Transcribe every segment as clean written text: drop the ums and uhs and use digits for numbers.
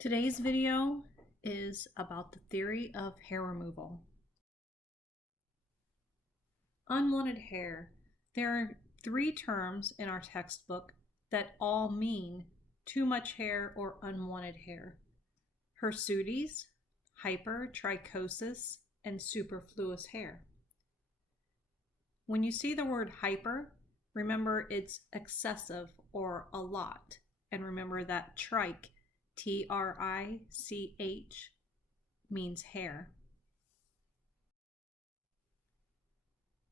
Today's video is about the theory of hair removal. Unwanted hair. There are three terms in our textbook that all mean too much hair or unwanted hair: hirsutis, hypertrichosis, and superfluous hair. When you see the word hyper, remember it's excessive or a lot, and remember that trich, T-R-I-C-H, means hair.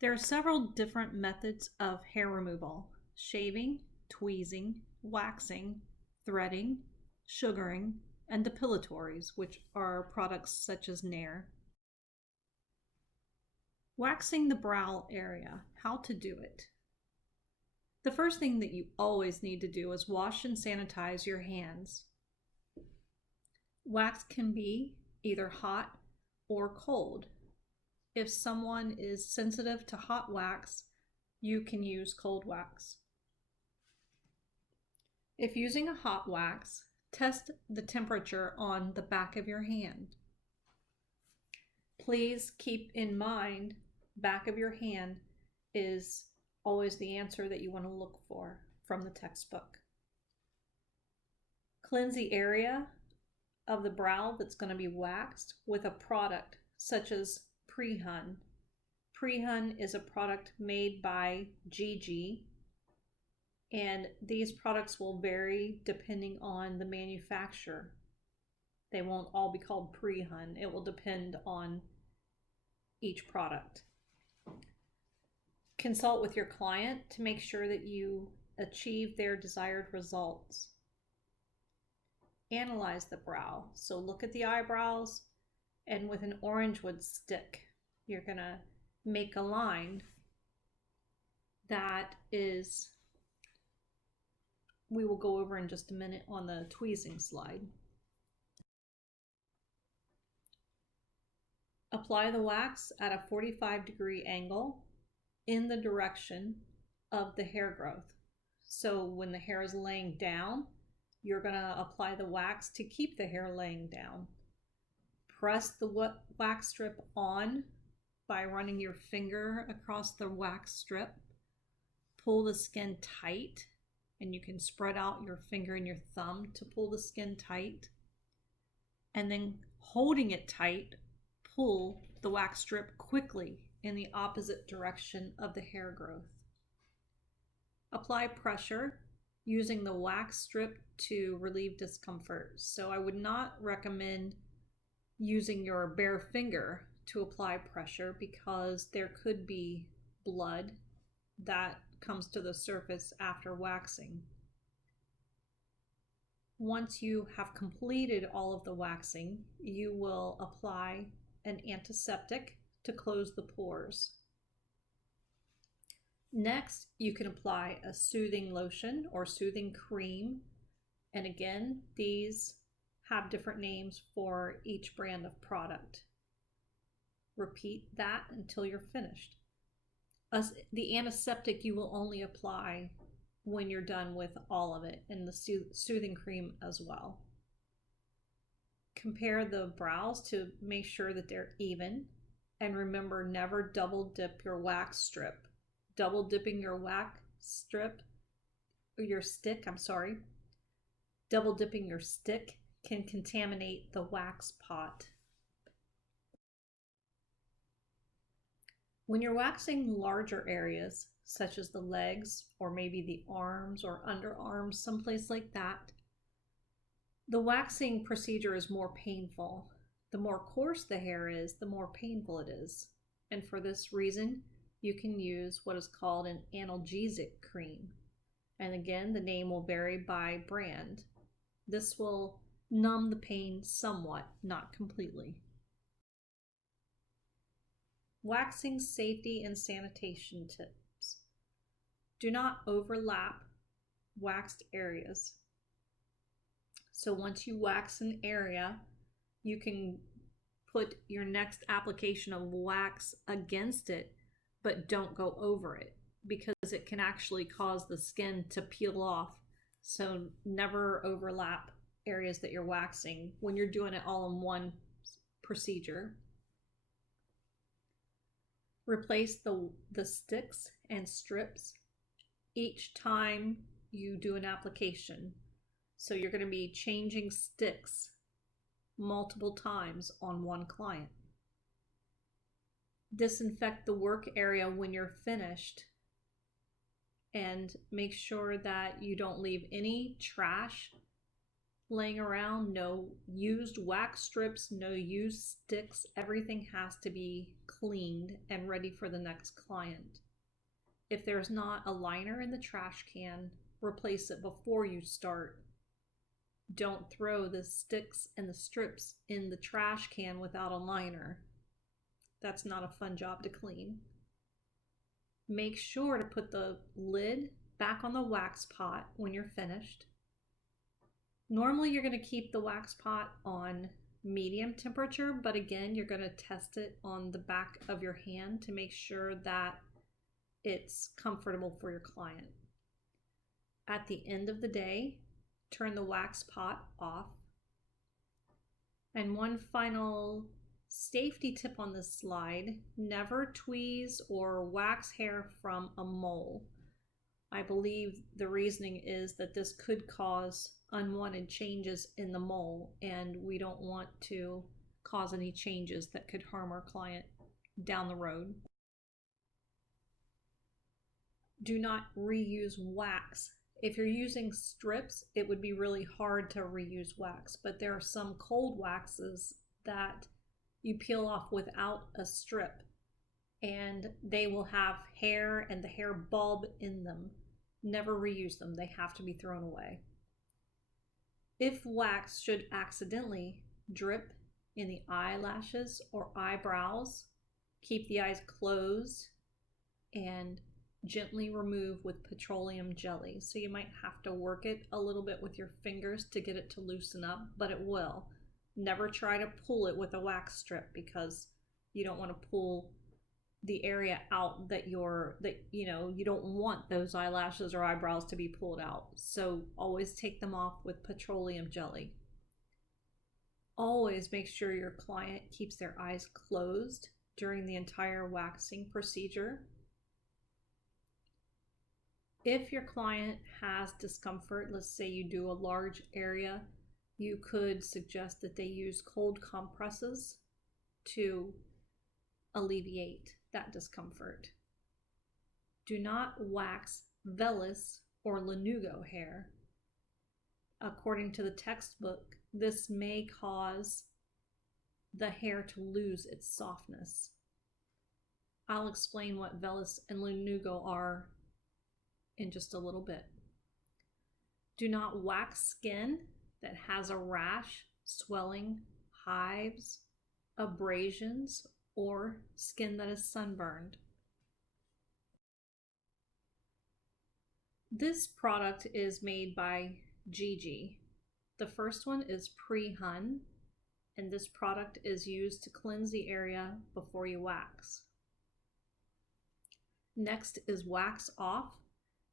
There are several different methods of hair removal: shaving, tweezing, waxing, threading, sugaring, and depilatories, which are products such as Nair. Waxing the brow area. How to do it. The first thing that you always need to do is wash and sanitize your hands. Wax can be either hot or cold. If someone is sensitive to hot wax, you can use cold wax. If using a hot wax, test the temperature on the back of your hand. Please keep in mind, back of your hand is always the answer that you want to look for from the textbook. Cleanse the area of the brow that's going to be waxed with a product such as Pre-Hun. Pre-Hun is a product made by Gigi, and these products will vary depending on the manufacturer. They won't all be called Pre-Hun. It will depend on each product. Consult with your client to make sure that you achieve their desired results. Analyze the brow. So look at the eyebrows, and with an orange wood stick, you're going to make a line that is, we will go over in just a minute on the tweezing slide. Apply the wax at a 45-degree angle in the direction of the hair growth. So when the hair is laying down, you're going to apply the wax to keep the hair laying down. Press the wax strip on by running your finger across the wax strip. Pull the skin tight, and you can spread out your finger and your thumb to pull the skin tight. And then holding it tight, pull the wax strip quickly in the opposite direction of the hair growth. Apply pressure using the wax strip to relieve discomfort. So I would not recommend using your bare finger to apply pressure because there could be blood that comes to the surface after waxing. Once you have completed all of the waxing, you will apply an antiseptic to close the pores. Next, you can apply a soothing lotion or soothing cream. And again, these have different names for each brand of product. Repeat that until you're finished. The antiseptic you will only apply when you're done with all of it, and the soothing cream as well. Compare the brows to make sure that they're even, and remember, never double dip your wax strip. Double dipping your wax strip, or your stick, double dipping your stick can contaminate the wax pot. When you're waxing larger areas, such as the legs, or maybe the arms or underarms, someplace like that, the waxing procedure is more painful. The more coarse the hair is, the more painful it is. And for this reason, you can use what is called an analgesic cream. And again, the name will vary by brand. This will numb the pain somewhat, not completely. Waxing safety and sanitation tips. Do not overlap waxed areas. So once you wax an area, you can put your next application of wax against it, but don't go over it because it can actually cause the skin to peel off. So never overlap areas that you're waxing when you're doing it all in one procedure. Replace the sticks and strips each time you do an application. So you're going to be changing sticks multiple times on one client. Disinfect the work area when you're finished, and make sure that you don't leave any trash laying around. No used wax strips, no used sticks. Everything has to be cleaned and ready for the next client. If there's not a liner in the trash can, replace it before you start. Don't throw the sticks and the strips in the trash can without a liner. That's not a fun job to clean. Make sure to put the lid back on the wax pot when you're finished. Normally you're going to keep the wax pot on medium temperature, but again, you're going to test it on the back of your hand to make sure that it's comfortable for your client. At the end of the day, turn the wax pot off. And one final safety tip on this slide: never tweeze or wax hair from a mole. I believe the reasoning is that this could cause unwanted changes in the mole, and we don't want to cause any changes that could harm our client down the road. Do not reuse wax. If you're using strips, it would be really hard to reuse wax, but there are some cold waxes that you peel off without a strip, and they will have hair and the hair bulb in them. Never reuse them. They have to be thrown away. If wax should accidentally drip in the eyelashes or eyebrows, keep the eyes closed and gently remove with petroleum jelly. So you might have to work it a little bit with your fingers to get it to loosen up, but it will. Never try to pull it with a wax strip, because you don't want to pull the area out that you don't want those eyelashes or eyebrows to be pulled out. So always take them off with petroleum jelly. Always make sure your client keeps their eyes closed during the entire waxing procedure. If your client has discomfort, let's say you do a large area, you could suggest that they use cold compresses to alleviate that discomfort. Do not wax vellus or lanugo hair. According to the textbook, this may cause the hair to lose its softness. I'll explain what vellus and lanugo are in just a little bit. Do not wax skin that has a rash, swelling, hives, abrasions, or skin that is sunburned. This product is made by Gigi. The first one is pre-hun, and this product is used to cleanse the area before you wax. Next is wax off,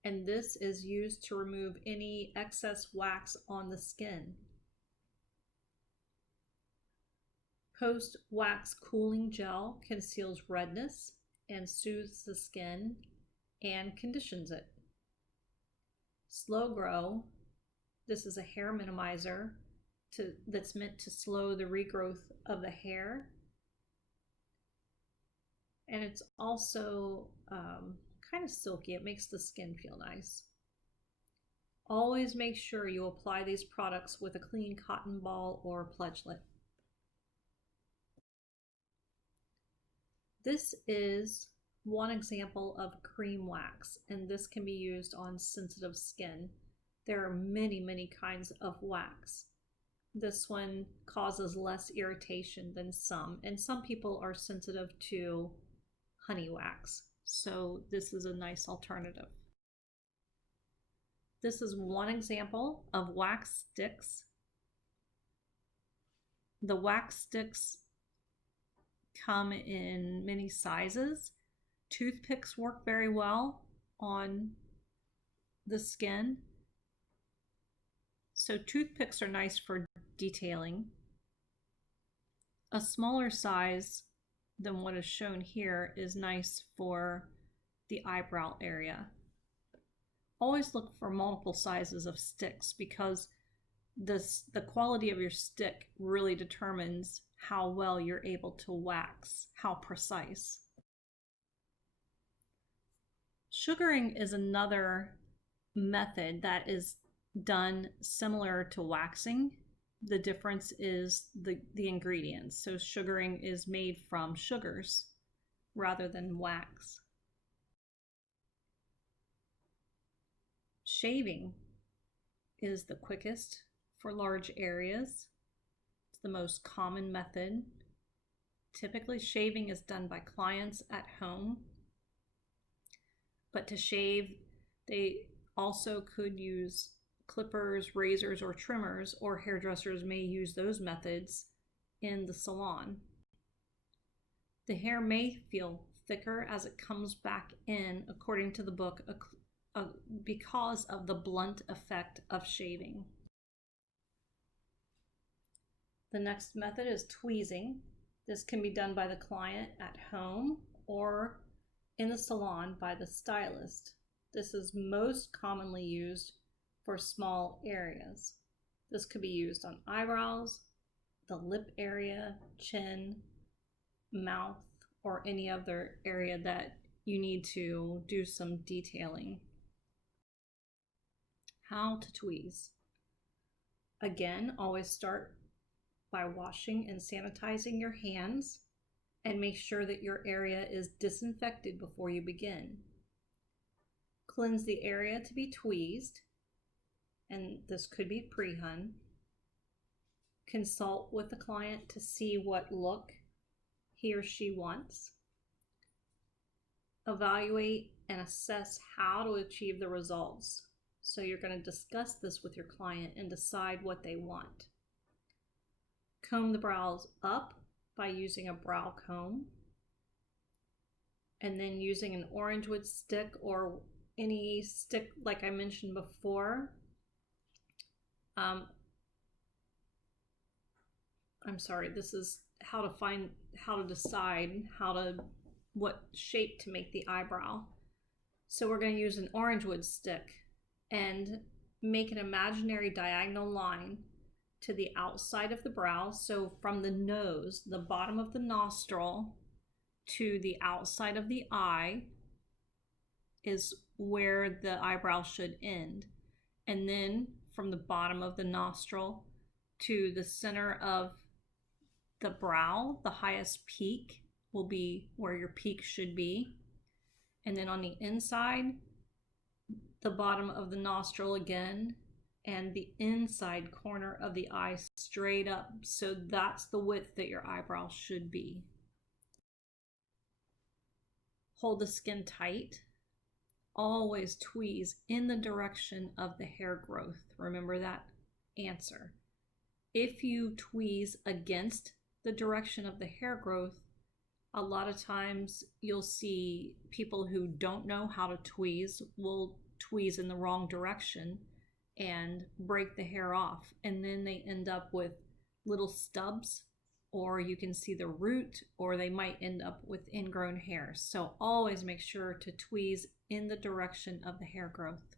and this is used to remove any excess wax on the skin. Post-wax cooling gel conceals redness and soothes the skin and conditions it. Slow grow. This is a hair minimizer that's meant to slow the regrowth of the hair. And it's also kind of silky. It makes the skin feel nice. Always make sure you apply these products with a clean cotton ball or pledgelet. This is one example of cream wax, and this can be used on sensitive skin. There are many, many kinds of wax. This one causes less irritation than some, and some people are sensitive to honey wax, so this is a nice alternative. This is one example of wax sticks. The wax sticks come in many sizes. Toothpicks work very well on the skin. So toothpicks are nice for detailing. A smaller size than what is shown here is nice for the eyebrow area. Always look for multiple sizes of sticks because the quality of your stick really determines how well you're able to wax, how precise. Sugaring is another method that is done similar to waxing. The difference is the ingredients. So sugaring is made from sugars rather than wax. Shaving is the quickest for large areas. It's the most common method. Typically, shaving is done by clients at home. But to shave, they also could use clippers, razors, or trimmers, or hairdressers may use those methods in the salon. The hair may feel thicker as it comes back in, according to the book, because of the blunt effect of shaving. The next method is tweezing. This can be done by the client at home or in the salon by the stylist. This is most commonly used for small areas. This could be used on eyebrows, the lip area, chin, mouth, or any other area that you need to do some detailing. How to tweeze. Again, always start by washing and sanitizing your hands and make sure that your area is disinfected before you begin. Cleanse the area to be tweezed, and this could be pre-hun. Consult with the client to see what look he or she wants. Evaluate and assess how to achieve the results. So you're going to discuss this with your client and decide what they want. Comb the brows up by using a brow comb, and then using an orange wood stick or any stick like I mentioned before. I'm sorry, this is how to decide what shape to make the eyebrow. So we're going to use an orange wood stick and make an imaginary diagonal line to the outside of the brow. So from the nose, the bottom of the nostril, to the outside of the eye is where the eyebrow should end. And then from the bottom of the nostril to the center of the brow, the highest peak will be where your peak should be. And then on the inside, the bottom of the nostril again, and the inside corner of the eye straight up. So that's the width that your eyebrow should be. Hold the skin tight. Always tweeze in the direction of the hair growth. Remember that answer. If you tweeze against the direction of the hair growth, a lot of times you'll see people who don't know how to tweeze will tweeze in the wrong direction and break the hair off, and then they end up with little stubs, or you can see the root, or they might end up with ingrown hair. So always make sure to tweeze in the direction of the hair growth.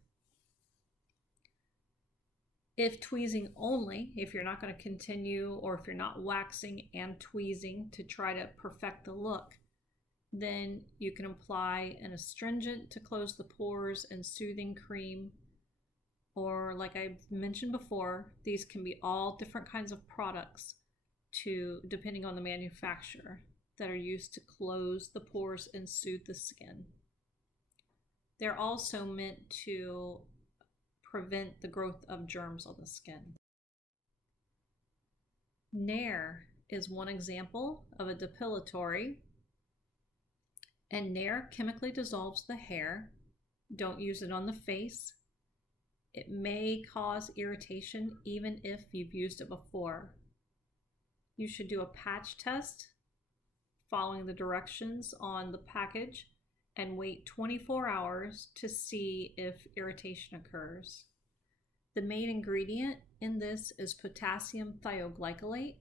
If tweezing only, if you're not going to continue, or if you're not waxing and tweezing to try to perfect the look, then you can apply an astringent to close the pores and soothing cream. Or like I mentioned before, these can be all different kinds of products depending on the manufacturer that are used to close the pores and soothe the skin. They're also meant to prevent the growth of germs on the skin. Nair is one example of a depilatory, and Nair chemically dissolves the hair. Don't use it on the face. It may cause irritation even if you've used it before. You should do a patch test following the directions on the package and wait 24 hours to see if irritation occurs. The main ingredient in this is potassium thioglycolate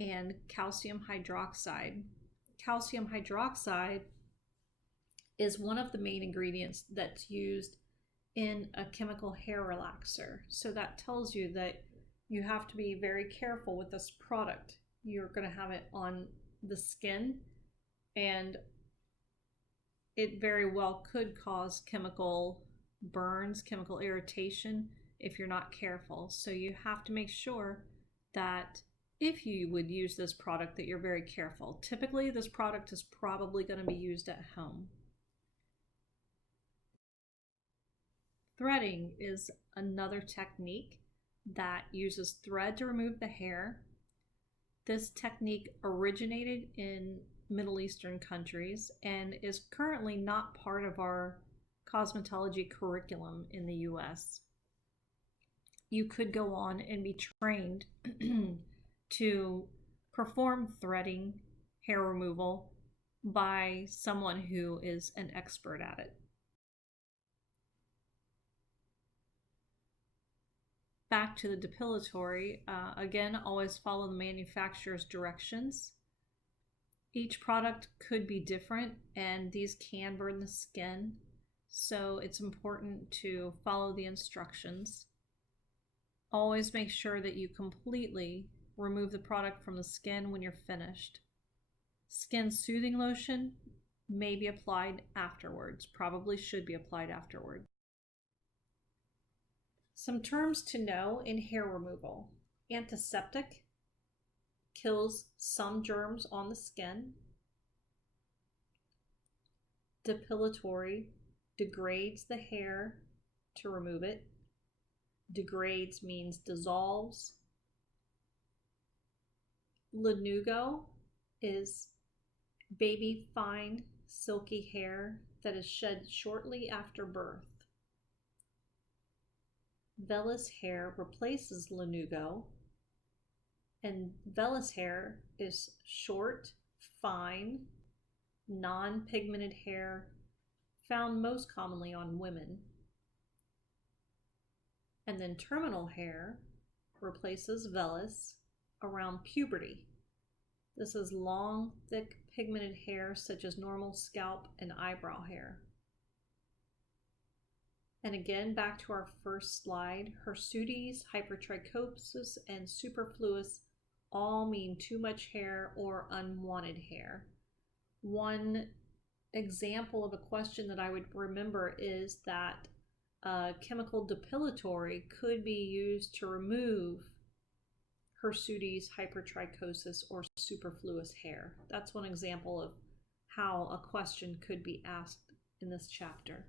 and calcium hydroxide. Calcium hydroxide is one of the main ingredients that's used in a chemical hair relaxer. So that tells you that you have to be very careful with this product. You're going to have it on the skin, and it very well could cause chemical burns, chemical irritation if you're not careful. So you have to make sure that if you would use this product that you're very careful. Typically this product is probably going to be used at home. Threading is another technique that uses thread to remove the hair. This technique originated in Middle Eastern countries and is currently not part of our cosmetology curriculum in the US. You could go on and be trained to perform threading, hair removal by someone who is an expert at it. Back to the depilatory, again, always follow the manufacturer's directions. Each product could be different and these can burn the skin, so it's important to follow the instructions. Always make sure that you completely remove the product from the skin when you're finished. Skin soothing lotion may be applied afterwards, probably should be applied afterward. Some terms to know in hair removal. Antiseptic kills some germs on the skin. Depilatory degrades the hair to remove it. Degrades means dissolves. Lanugo is baby fine silky hair that is shed shortly after birth. Vellus hair replaces lanugo, and vellus hair is short, fine, non-pigmented hair found most commonly on women. And then terminal hair replaces vellus around puberty. This is long, thick, pigmented hair such as normal scalp and eyebrow hair. And again, back to our first slide, hirsutis, hypertrichosis, and superfluous all mean too much hair or unwanted hair. One example of a question that I would remember is that chemical depilatory could be used to remove hirsutis, hypertrichosis, or superfluous hair. That's one example of how a question could be asked in this chapter.